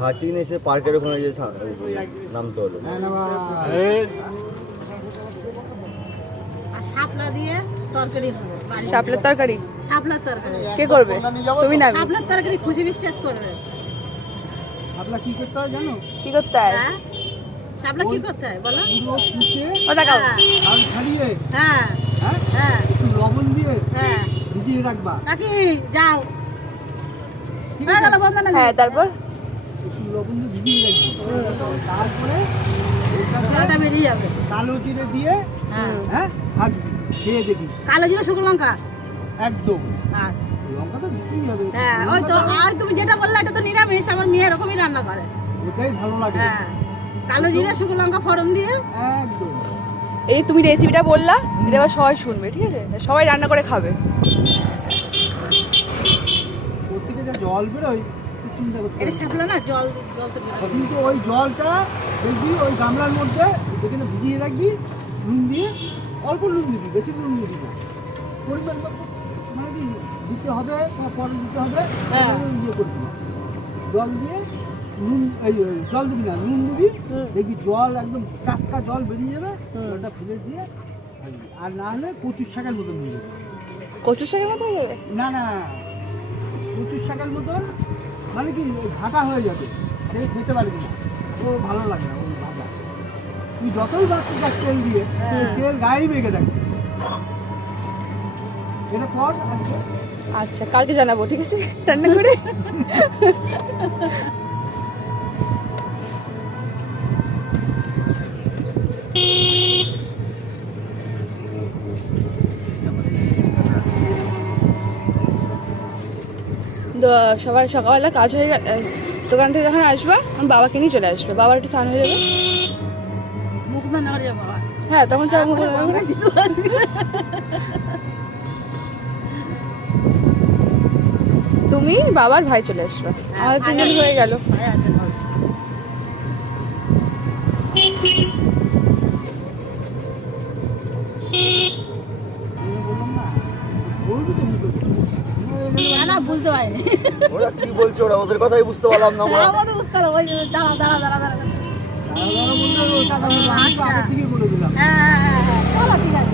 হাঁটি এসে পার্কের ওখানে যে নামতে হলো। আর শাপলা দিয়ে তরকারি হবে। শাপলার তরকারি? শাপলার তরকারি কে করবে? তুমি না? শাপলার তরকারি খুশি বিশ্বাস করবে। শাপলা কি করতে হয় জানো? কি করতে হয়? হ্যাঁ, শাপলা কি করতে হয় বলো? পুরো কুচে ও দেখাও। আর ছাড়িয়ে হ্যাঁ হ্যাঁ হ্যাঁ একটু লবণ দিয়ে হ্যাঁ। ভিজিয়ে রাখবা। কাকি যাও। ঠিক হয়ে আছে? গেল বন্ধ না? হ্যাঁ, তারপর একটু লবণ দিয়ে ভিজিয়ে রাখবি। তারপরে জলটা বেরিয়ে যাবে। কালো জিরে দিয়ে হ্যাঁ। হ্যাঁ ভাজবি, খেয়ে দেখি কালো জিরে শুকনো লঙ্কা। একদম। আচ্ছা লঙ্কা তো দিতেই হবে। হ্যাঁ, ওই তো আর তুমি যেটা বললে এটা তো নিরামিষ, আমার মেয়ে এরকমই রান্না করে। ওটাই ভালো লাগে। হ্যাঁ, কালো জিরে শুকনো লঙ্কা ফোড়ন দিয়ে। একদম। এই তুমি রেসিপিটা বললা, এটা এবার সবাই শুনবে, ঠিক আছে? সবাই রান্না করে খাবে। ওর থেকে যা জল বেরোয় তুই চিন্তা করতে এটা হবে না। শাপলা না, জল জল তো বেরোয়। কিন্তু ওই জলটা দেখবি ওই গামলার মধ্যে যেখানে ভিজিয়ে রাখবি, নুন দিয়ে অল্প নুন দিবি, বেশি নুন দিবি না। পরিমাণ মতো মানে কি দিতে হবে বা পরে দিতে হবে, হ্যাঁ। ইয়ে করবি না। জল দিয়ে নুন এই জল দিবি না, নুন দিবি, দেখবি জল একদম টাটকা জল বেরিয়ে যাবে, জলটা ফেলে দিয়ে ভাজবি। আর না হলে কচুর শাকের মতন হয়ে যাবে। কচুর শাকের মতো হয়ে যাবে? না না, কচুর শাকের মতন মানে কি ওই ঘাটা হয়ে যাবে, সে খেতে পারবি না, ও ভালো লাগে না ওই ভাজা। তুই যতই বাড়তে যাস তেল দিয়ে, ওই তেল গায়ে মেখে থাকবে। এটা কর আজকে। আচ্ছা, কালকে জানাবো, ঠিক আছে? রান্না করে। সবাই সকালবেলা কাজ হয়ে গেল, দোকান থেকে যখন আসবা আমার বাবাকে নিয়ে চলে আসবে, বাবার একটু স্নান হয়ে যাবে। মুখ না নড়ে যাবে বাবা। হ্যাঁ, তখন চা মুখ তুমি বাবার ভাই চলে আসবে, আমাদের তিনজন হয়ে গেল। হ্যাঁ, আছে, হবে। বললাম না, বলবি তো মুখে। না না, বুঝতে পারিনি। ওরা কি বলছে, ওদের কথাই বুঝতে পারলাম না আমরা। আমাদের বুঝতে পারলাম, ওই যে দাঁড়া দাঁড়া দাঁড়া দাঁড়া। দাঁড়া দাঁড়া বললে ও টাকা নেবে, আমি তো আগের থেকেই বলে দিলাম। হ্যাঁ হ্যাঁ হ্যাঁ, চলো ঠিক আছে।